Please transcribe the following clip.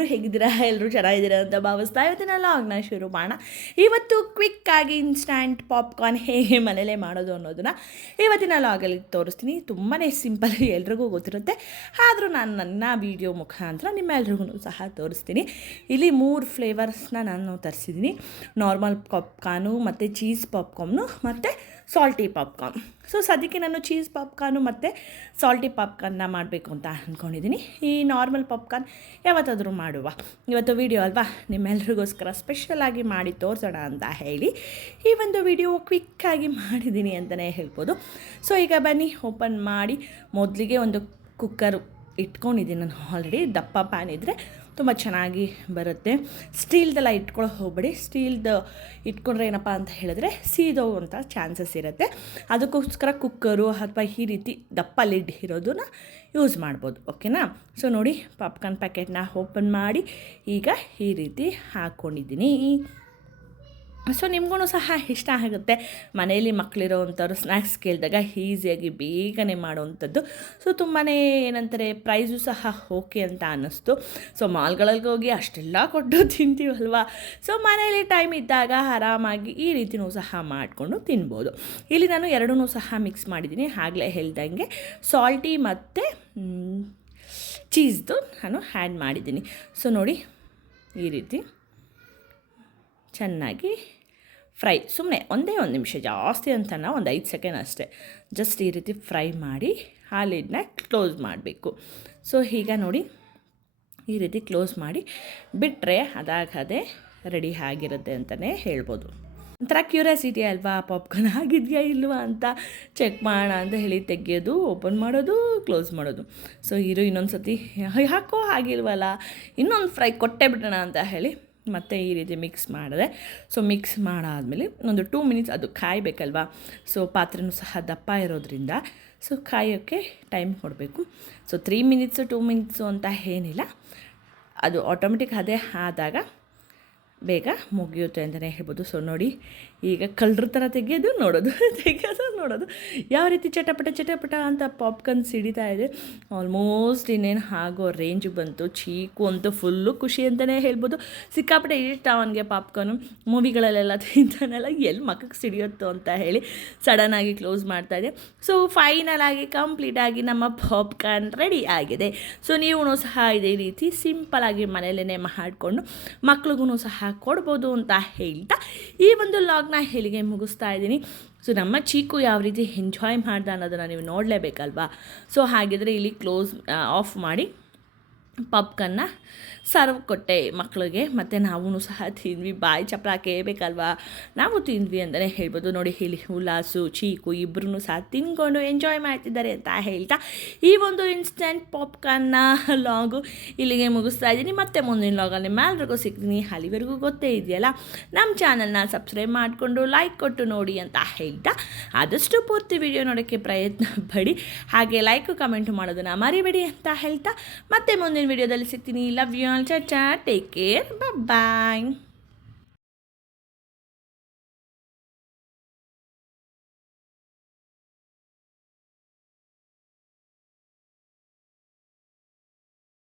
ಹೇಗಿದ್ದೀರಾ? ಎಲ್ಲರೂ ಚೆನ್ನಾಗಿದ್ದೀರಾ ಅಂತ ಭಾವಿಸ್ತಾ ಇವತ್ತಿನ ಲಾಗ್ನ ಶುರು ಮಾಡೋಣ. ಇವತ್ತು ಕ್ವಿಕ್ಕಾಗಿ ಇನ್ಸ್ಟ್ಯಾಂಟ್ ಪಾಪ್ಕಾರ್ನ್ ಹೇಗೆ ಮನೇಲೇ ಮಾಡೋದು ಅನ್ನೋದನ್ನ ಇವತ್ತಿನ ಲಾಗಲ್ಲಿ ತೋರಿಸ್ತೀನಿ. ತುಂಬಾ ಸಿಂಪಲ್ ಎಲ್ರಿಗೂ ಗೊತ್ತಿರುತ್ತೆ. ಆದರೂ ನಾನು ನನ್ನ ವೀಡಿಯೋ ಮುಖಾಂತರ ನಿಮ್ಮೆಲ್ರಿಗೂ ಸಹ ತೋರಿಸ್ತೀನಿ. ಇಲ್ಲಿ ಮೂರು ಫ್ಲೇವರ್ಸ್ನ ನಾನು ತರಿಸಿದ್ದೀನಿ. ನಾರ್ಮಲ್ ಪಾಪ್ಕಾರ್ನು ಮತ್ತು ಚೀಸ್ ಪಾಪ್ಕಾರ್ನು ಮತ್ತು ಸಾಲ್ಟಿ ಪಾಪ್ಕಾರ್ನ್ ಸೊ ಸದ್ಯಕ್ಕೆ ನಾನು ಚೀಸ್ ಪಾಪ್ಕಾರ್ನು ಮತ್ತು ಸಾಲ್ಟಿ ಪಾಪ್ಕಾರ್ನ್ನ ಮಾಡಬೇಕು ಅಂತ ಅಂದ್ಕೊಂಡಿದ್ದೀನಿ ಈ ನಾರ್ಮಲ್ ಪಾಪ್ಕಾರ್ನ್ ಯಾವತ್ತಾದರೂ ಮಾಡುವ. ಇವತ್ತು ವಿಡಿಯೋ ಅಲ್ವಾ? ನಿಮ್ಮೆಲ್ರಿಗೋಸ್ಕರ ಸ್ಪೆಷಲಾಗಿ ಮಾಡಿ ತೋರಿಸೋಣ ಅಂತ ಹೇಳಿ. ಈ ಒಂದು ವಿಡಿಯೋ ಕ್ವಿಕ್ಕಾಗಿ ಮಾಡಿದ್ದೀನಿ ಅಂತಲೇ ಹೇಳ್ಬೋದು. ಸೊ ಈಗ ಬನ್ನಿ ಓಪನ್ ಮಾಡಿ. ಮೊದಲಿಗೆ ಒಂದು ಕುಕ್ಕರ್ ಇಟ್ಕೊಂಡಿದ್ದೀನಿ. ನಾನು ಆಲ್ರೆಡಿ ದಪ್ಪ ಪ್ಯಾನ್ ಇದ್ದರೆ ತುಂಬ ಚೆನ್ನಾಗಿ ಬರುತ್ತೆ. ಸ್ಟೀಲ್ದೆಲ್ಲ ಇಟ್ಕೊಳ್ಳೋ ಹೋಗ್ಬೇಡಿ. ಸ್ಟೀಲ್ದು ಇಟ್ಕೊಂಡ್ರೆ ಏನಪ್ಪ ಅಂತ ಹೇಳಿದ್ರೆ ಸೀದೋಗುವಂಥ ಚಾನ್ಸಸ್ ಇರುತ್ತೆ. ಅದಕ್ಕೋಸ್ಕರ ಕುಕ್ಕರು ಅಥವಾ ಈ ರೀತಿ ದಪ್ಪ ಲಿಡ್ ಇರೋದನ್ನ ಯೂಸ್ ಮಾಡ್ಬೋದು. ಓಕೆನಾ ಸೊ ನೋಡಿ ಪಾಪ್ಕಾರ್ನ್ ಪ್ಯಾಕೆಟ್ನ ಓಪನ್ ಮಾಡಿ ಈಗ ಈ ರೀತಿ ಹಾಕ್ಕೊಂಡಿದ್ದೀನಿ ಸೊ ನಿಮಗೂ ಸಹ ಇಷ್ಟ ಆಗುತ್ತೆ. ಮನೆಯಲ್ಲಿ ಮಕ್ಕಳಿರೋವಂಥವ್ರು ಸ್ನ್ಯಾಕ್ಸ್ ಕೇಳಿದಾಗ ಈಸಿಯಾಗಿ ಬೇಗನೆ ಮಾಡೋವಂಥದ್ದು. ಸೊ ತುಂಬಾ ಏನಂತಾರೆ ಪ್ರೈಸು ಸಹ ಓಕೆ ಅಂತ ಅನ್ನಿಸ್ತು. ಸೊ ಮಾಲ್ಗಳಲ್ಲಿ ಹೋಗಿ ಅಷ್ಟೆಲ್ಲ ಕೊಟ್ಟು ತಿಂತೀವಲ್ವಾ? ಸೊ ಮನೆಯಲ್ಲಿ ಟೈಮ್ ಇದ್ದಾಗ ಆರಾಮಾಗಿ ಈ ರೀತಿನೂ ಸಹ ಮಾಡಿಕೊಂಡು ತಿನ್ಬೋದು. ಇಲ್ಲಿ ನಾನು ಎರಡೂ ಸಹ ಮಿಕ್ಸ್ ಮಾಡಿದ್ದೀನಿ. ಆಗಲೇ ಹೇಳ್ದಂಗೆ ಸಾಲ್ಟಿ ಮತ್ತು ಚೀಸ್ದು ನಾನು ಆ್ಯಡ್ ಮಾಡಿದ್ದೀನಿ. ಸೊ ನೋಡಿ ಈ ರೀತಿ. ಚೆನ್ನಾಗಿ ಫ್ರೈ ಸುಮ್ಮನೆ ಒಂದೇ ಒಂದು ನಿಮಿಷ ಜಾಸ್ತಿ ಅಂತನ ಒಂದು ಐದು ಸೆಕೆಂಡ್ ಅಷ್ಟೇ. ಜಸ್ಟ್ ಈ ರೀತಿ ಫ್ರೈ ಮಾಡಿ ಹಾಲಿಡನ್ನ ಕ್ಲೋಸ್ ಮಾಡಬೇಕು. ಸೊ, ಈಗ ನೋಡಿ, ಈ ರೀತಿ ಕ್ಲೋಸ್ ಮಾಡಿ ಬಿಟ್ಟರೆ ಅದಾಗದೆ ರೆಡಿ ಆಗಿರುತ್ತೆ ಅಂತಲೇ ಹೇಳ್ಬೋದು. ಒಂಥರ ಕ್ಯೂರಿಯಾಸಿಟಿ ಅಲ್ವಾ, ಪಾಪ್ಕಾರ್ನ್ ಆಗಿದೆಯಾ ಇಲ್ವಾ ಅಂತ ಚೆಕ್ ಮಾಡೋಣ ಅಂತ ಹೇಳಿ ತೆಗೆಯೋದು, ಓಪನ್ ಮಾಡೋದು, ಕ್ಲೋಸ್ ಮಾಡೋದು. ಸೊ, ಇರು ಇನ್ನೊಂದು ಸತಿ ಯಾಕೋ ಆಗಿಲ್ವಲ್ಲ ಇನ್ನೊಂದು ಫ್ರೈ ಕೊಟ್ಟೆ ಬಿಡೋಣ ಅಂತ ಹೇಳಿ ಮತ್ತು ಈ ರೀತಿ ಮಿಕ್ಸ್ ಮಾಡಿದೆ. ಸೊ ಮಿಕ್ಸ್ ಮಾಡಾದಮೇಲೆ ಒಂದು ಟೂ ಮಿನಿಟ್ಸ್ ಅದು ಕಾಯಬೇಕಲ್ವಾ? ಸೊ ಪಾತ್ರೆನೂ ಸಹ ದಪ್ಪ ಇರೋದ್ರಿಂದ. ಸೊ ಕಾಯೋಕ್ಕೆ ಟೈಮ್ ಕೊಡಬೇಕು. So three minutes two minutes ಅಂತ ಏನಿಲ್ಲ. ಅದು ಆಟೋಮೆಟಿಕ್ ಅದೇ ಆದಾಗ ಬೇಗ ಮುಗಿಯುತ್ತೆ ಅಂತಲೇ ಹೇಳ್ಬೋದು. ಸೊ ನೋಡಿ, ಈಗ ಕಳ್ಳರ ಥರ ತೆಗೆಯೋದು, ನೋಡೋದು ತೆಗೆಯೋದು, ನೋಡೋದು. ಯಾವ ರೀತಿ ಚಟಪಟ ಚಟಪಟ ಅಂತ ಪಾಪ್ಕಾರ್ನ್ ಸಿಡಿತಾ ಇದೆ. ಆಲ್ಮೋಸ್ಟ್ ಇನ್ನೇನು ಆಗೋ ರೇಂಜ್ ಬಂತು. ಚೀಕು ಅಂತೂ ಫುಲ್ಲು ಖುಷಿ ಅಂತಲೇ ಹೇಳ್ಬೋದು. ಸಿಕ್ಕಾಪಟ್ಟೆ ಇಷ್ಟ ಅವನಿಗೆ ಪಾಪ್ಕಾರ್ನು ಮೂವಿಗಳಲ್ಲೆಲ್ಲ ತಿಂತಾನೆಲ್ಲ, ಎಲ್ಲಿ ಮಕ್ಕಕ್ಕೆ ಸಿಡಿಯುತ್ತೋ ಅಂತ ಹೇಳಿ ಸಡನ್ ಆಗಿ ಕ್ಲೋಸ್ ಮಾಡ್ತಾ ಇದೆ. ಸೊ ಫೈನಲ್ ಆಗಿ ಕಂಪ್ಲೀಟಾಗಿ ನಮ್ಮ ಪಾಪ್ಕಾರ್ನ್ ರೆಡಿ ಆಗಿದೆ. ಸೊ ನೀವು ಸಹ ಇದೇ ರೀತಿ ಸಿಂಪಲಾಗಿ ಮನೆಯಲ್ಲೇ ಮಾಡಿಕೊಂಡು ಮಕ್ಳಿಗೂ ಸಹ ಕೊಡ್ಬೋದು ಅಂತ ಹೇಳ್ತಾ ಈ ಒಂದು ಲಾಗ್ನ ಹೇಳಿಗೆ ಮುಗಿಸ್ತಾ ಇದ್ದೀನಿ. ಸೊ, ನಮ್ಮ ಚೀಕು ಯಾವ ರೀತಿ ಎಂಜಾಯ್ ಮಾಡ್ದ ಅನ್ನೋದನ್ನು ನೀವು ನೋಡಲೇಬೇಕಲ್ವಾ? ಸೊ, ಹಾಗಿದ್ರೆ ಇಲ್ಲಿ ಕ್ಲೋಸ್ ಆಫ್ ಮಾಡಿ. ಪಾಪ್ಕನ್ನ ಸರ್ವ್ ಕೊಟ್ಟೆ ಮಕ್ಕಳಿಗೆ ಮತ್ತು ನಾವೂ ಸಹ ತಿಂದ್ವಿ. ಬಾಯಿ ಚಪ್ಪಲ ಕೇಳಬೇಕಲ್ವಾ ನಾವು ತಿಂದ್ವಿ ಅಂತಲೇ ಹೇಳ್ಬೋದು. ನೋಡಿ, ಇಲ್ಲಿ ಉಲ್ಲಾಸು ಚೀಕು ಇಬ್ಬರೂ ಸಹ ತಿನ್ಕೊಂಡು ಎಂಜಾಯ್ ಮಾಡ್ತಿದ್ದಾರೆ ಅಂತ ಹೇಳ್ತಾ ಈ ಒಂದು ಇನ್ಸ್ಟೆಂಟ್ ಪಾಪ್ಕಾರ್ನ್ನ ಲಾಗು ಇಲ್ಲಿಗೆ ಮುಗಿಸ್ತಾ ಇದ್ದೀನಿ. ಮತ್ತೆ ಮುಂದಿನ ಲಾಗಲ್ಲಿ ನಿಮ್ಮೆಲ್ರಿಗೂ ಸಿಗ್ತೀನಿ. ಅಲ್ಲಿವರೆಗೂ ಗೊತ್ತೇ ಇದೆಯಲ್ಲ? ನಮ್ಮ ಚಾನಲ್ನ ಸಬ್ಸ್ಕ್ರೈಬ್ ಮಾಡಿಕೊಂಡು ಲೈಕ್ ಕೊಟ್ಟು ನೋಡಿ ಅಂತ ಹೇಳ್ತಾ ಆದಷ್ಟು ಪೂರ್ತಿ ವಿಡಿಯೋ ನೋಡೋಕ್ಕೆ ಪ್ರಯತ್ನ ಪಡಿ. ಹಾಗೆ ಲೈಕ್ ಕಮೆಂಟ್ ಮಾಡೋದನ್ನು ಮರಿಬೇಡಿ ಅಂತ ಹೇಳ್ತಾ ಮತ್ತೆ ಮುಂದಿನ ವಿಡಿಯೋದಲ್ಲಿ ಸಿಗ್ತೀನಿ ಲವ್ ಯು ಆಲ್ ಚಾ ಟೇಕ್ ಕೇರ್ ಬಾಯ್